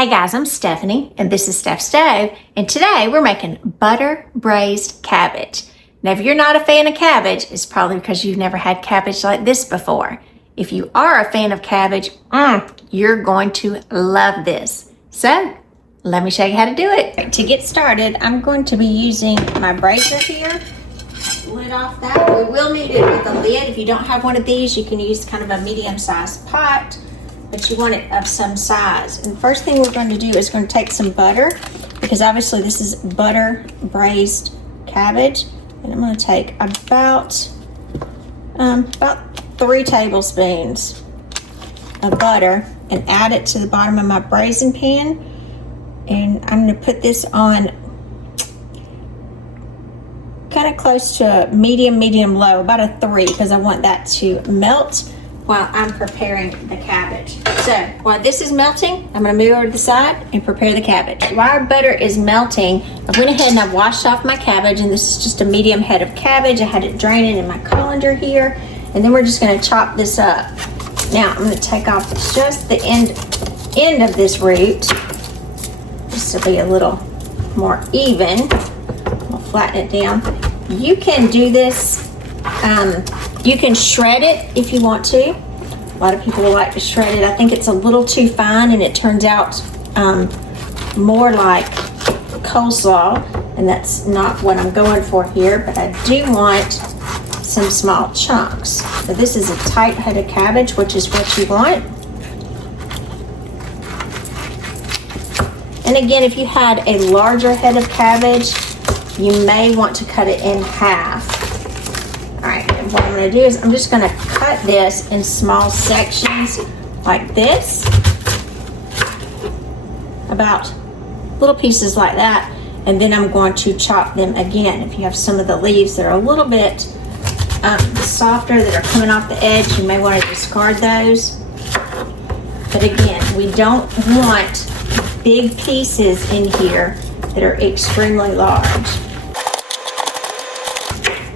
Hey guys, I'm Stephanie and this is Steph's Stove, and today we're making butter braised cabbage. Now if you're not a fan of cabbage, it's probably because you've never had cabbage like this before. If you are a fan of cabbage, you're going to love this. So let me show you how to do it. To get started, I'm going to be using my braiser here. Lid off that. We will need it with a lid. If you don't have one of these, you can use kind of a medium-sized pot, but you want it of some size. And the first thing we're going to do is going to take some butter, because obviously this is butter braised cabbage, and I'm going to take about 3 tablespoons of butter and add it to the bottom of my braising pan. And I'm going to put this on kind of close to medium low, about a 3, because I want that to melt while I'm preparing the cabbage. So while this is melting, I'm going to move over to the side and prepare the cabbage. While our butter is melting, I went ahead and I washed off my cabbage, and this is just a medium head of cabbage. I had it draining in my colander here, and then we're just going to chop this up. Now I'm going to take off just the end of this root, just to be a little more even. We'll flatten it down. You can do this, you can shred it if you want to. A lot of people like to shred it. I think it's a little too fine and it turns out more like coleslaw, and that's not what I'm going for here, but I do want some small chunks. So this is a tight head of cabbage, which is what you want. And again, if you had a larger head of cabbage, you may want to cut it in half. All right, and what I'm going to do is I'm just going to cut this in small sections like this, about little pieces like that, and then I'm going to chop them again. If you have some of the leaves that are a little bit softer, that are coming off the edge, you may want to discard those. But again, we don't want big pieces in here that are extremely large.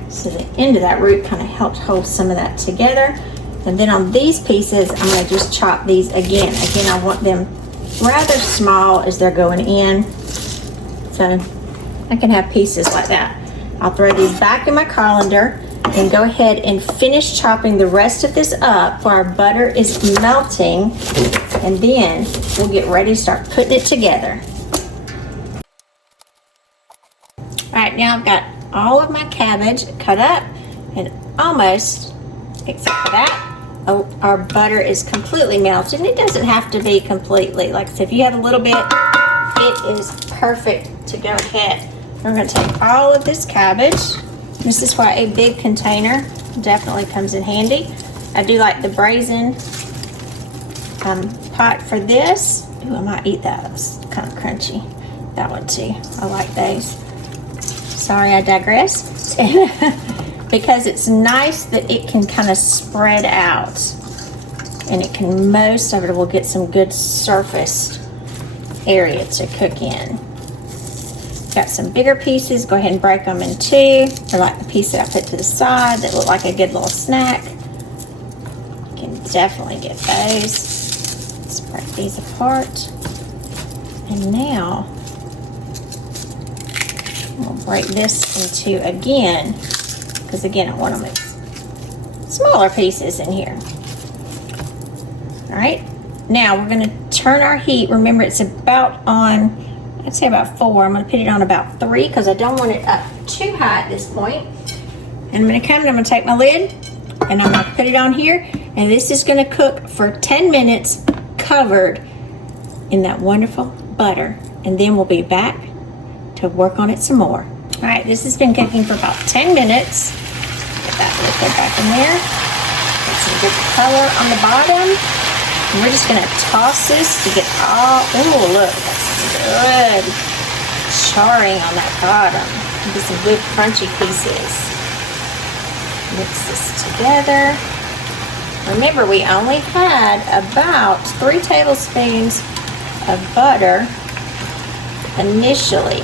So the end of that root kind of helped hold some of that together. And then on these pieces, I'm going to just chop these again. Again, I want them rather small as they're going in. So I can have pieces like that. I'll throw these back in my colander and go ahead and finish chopping the rest of this up while our butter is melting. And then we'll get ready to start putting it together. All right, now I've got all of my cabbage cut up, and almost, except for that, our butter is completely melted. It doesn't have to be completely. Like I said, if you have a little bit, it is perfect to go ahead. We're going to take all of this cabbage. This is why a big container definitely comes in handy. I do like the braising pot for this. Ooh, I might eat that. It's kind of crunchy. That one too. I like those. Sorry, I digress. Because it's nice that it can kind of spread out, and it can, most of it will get some good surface area to cook in. Got some bigger pieces. Go ahead and break them in 2. They're like the piece that I put to the side that look like a good little snack. You can definitely get those. Let's break these apart. And now we'll break this into, again, because again, I want them in smaller pieces in here. All right, now we're going to turn our heat. Remember, it's about on, I'd say about 4. I'm going to put it on about 3 because I don't want it up too high at this point. And I'm going to come and I'm going to take my lid and I'm going to put it on here. And this is going to cook for 10 minutes covered in that wonderful butter. And then we'll be back to work on it some more. All right, this has been cooking for about 10 minutes. Get that liquid back in there. Get some good color on the bottom. And we're just gonna toss this to get all, oh look, that's good charring on that bottom. Get some good crunchy pieces. Mix this together. Remember, we only had about 3 tablespoons of butter initially.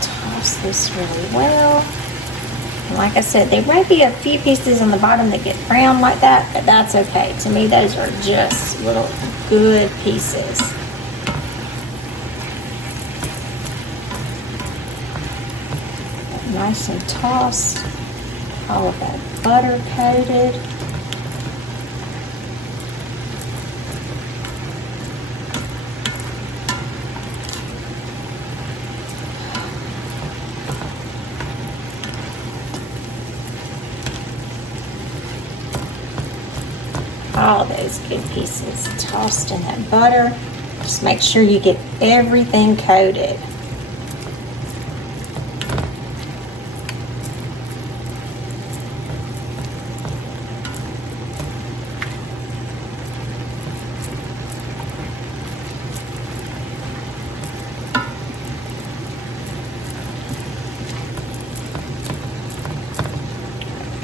Toss this really well. And like I said, there may be a few pieces on the bottom that get brown like that, but that's okay. To me, those are just little good pieces. Nice and tossed. All of that butter coated. All those good pieces tossed in that butter. Just make sure you get everything coated.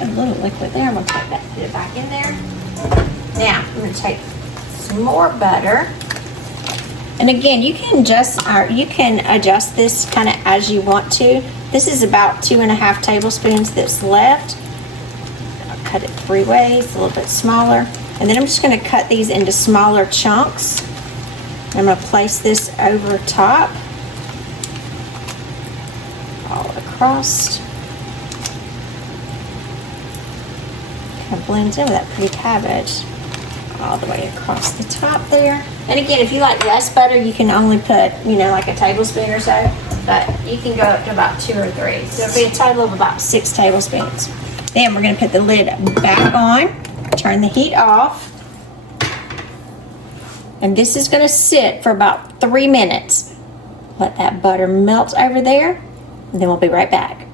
A little liquid there. I'm going to take that, put it back in there. Now, I'm going to take some more butter. And again, you can adjust this kind of as you want to. This is about 2.5 tablespoons that's left. I'll cut it 3 ways, a little bit smaller. And then I'm just going to cut these into smaller chunks. I'm going to place this over top, all across. Kind of blends in with that pretty cabbage. All the way across the top there. And again, if you like less butter, you can only put, like a tablespoon or so, but you can go up to about 2 or 3. So it'll be a total of about 6 tablespoons. Then we're going to put the lid back on, turn the heat off, and this is going to sit for about 3 minutes. Let that butter melt over there, and then we'll be right back.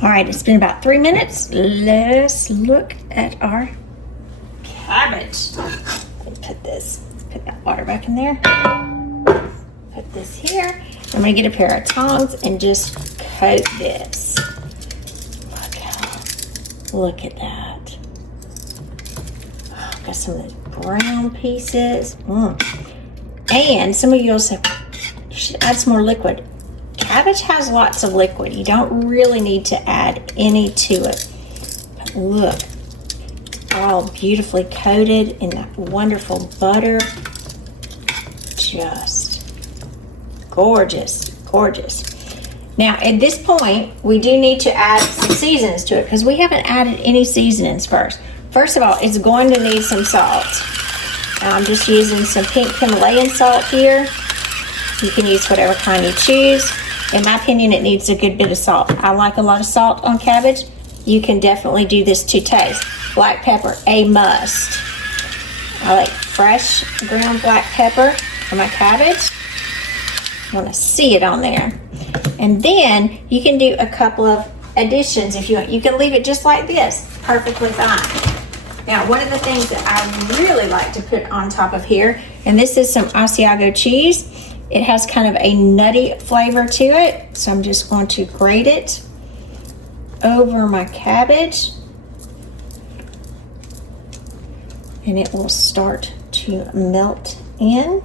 All right, it's been about 3 minutes. Let's look at our cabbage. Put that water back in there. Put this here. I'm going to get a pair of tongs and just coat this. Look at that. Oh, got some of those brown pieces. And some of you will say, you should add some more liquid. Cabbage has lots of liquid. You don't really need to add any to it. But look. All beautifully coated in that wonderful butter. Just gorgeous, gorgeous. Now at this point, we do need to add some seasonings to it because we haven't added any seasonings first. First of all, it's going to need some salt. I'm just using some pink Himalayan salt here. You can use whatever kind you choose. In my opinion, it needs a good bit of salt. I like a lot of salt on cabbage. You can definitely do this to taste. Black pepper, a must. I like fresh ground black pepper for my cabbage. I want to see it on there. And then you can do a couple of additions if you want. You can leave it just like this, perfectly fine. Now, one of the things that I really like to put on top of here, and this is some Asiago cheese. It has kind of a nutty flavor to it, so I'm just going to grate it over my cabbage. And it will start to melt in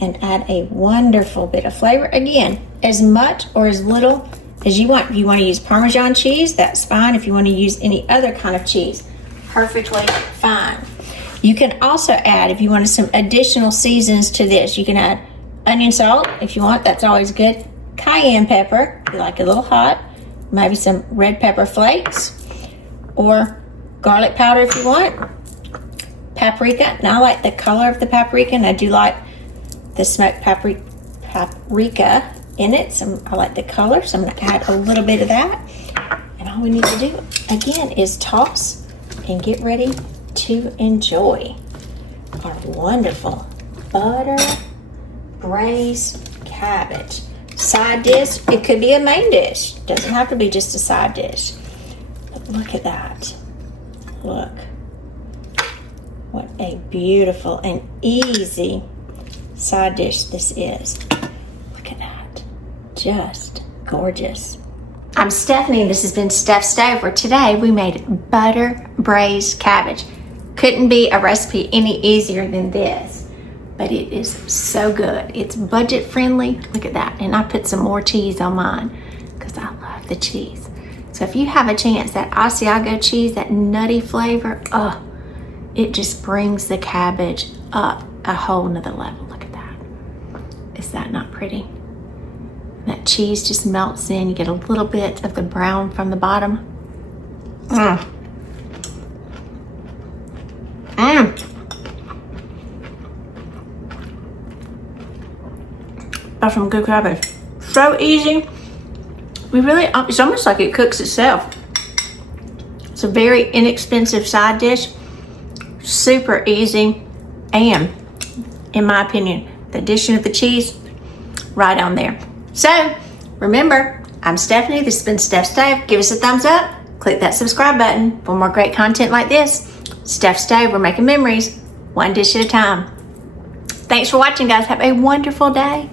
and add a wonderful bit of flavor. Again, as much or as little as you want. If you want to use Parmesan cheese, that's fine. If you want to use any other kind of cheese, perfectly fine. You can also add, if you wanted some additional seasons to this, you can add onion salt if you want. That's always good. Cayenne pepper, if you like it a little hot. Maybe some red pepper flakes or garlic powder if you want. Paprika. Now I like the color of the paprika, and I do like the smoked paprika in it. So I like the color, so I'm going to add a little bit of that. And all we need to do, again, is toss and get ready to enjoy our wonderful butter braised cabbage. Side dish, it could be a main dish. Doesn't have to be just a side dish. But look at that. Look. What a beautiful and easy side dish this is. Look at that. Just gorgeous. I'm Stephanie, and this has been Steph's Stove, where today we made butter braised cabbage. Couldn't be a recipe any easier than this, but it is so good. It's budget friendly. Look at that. And I put some more cheese on mine because I love the cheese. So if you have a chance, that Asiago cheese, that nutty flavor, it just brings the cabbage up a whole nother level. Look at that. Is that not pretty? That cheese just melts in. You get a little bit of the brown from the bottom. That's some good cabbage. So easy. It's almost like it cooks itself. It's a very inexpensive side dish. Super easy. And, in my opinion, the addition of the cheese, right on there. So, remember, I'm Stephanie. This has been Steph's Stove. Give us a thumbs up. Click that subscribe button for more great content like this. Steph's Stove, we're making memories, one dish at a time. Thanks for watching, guys. Have a wonderful day.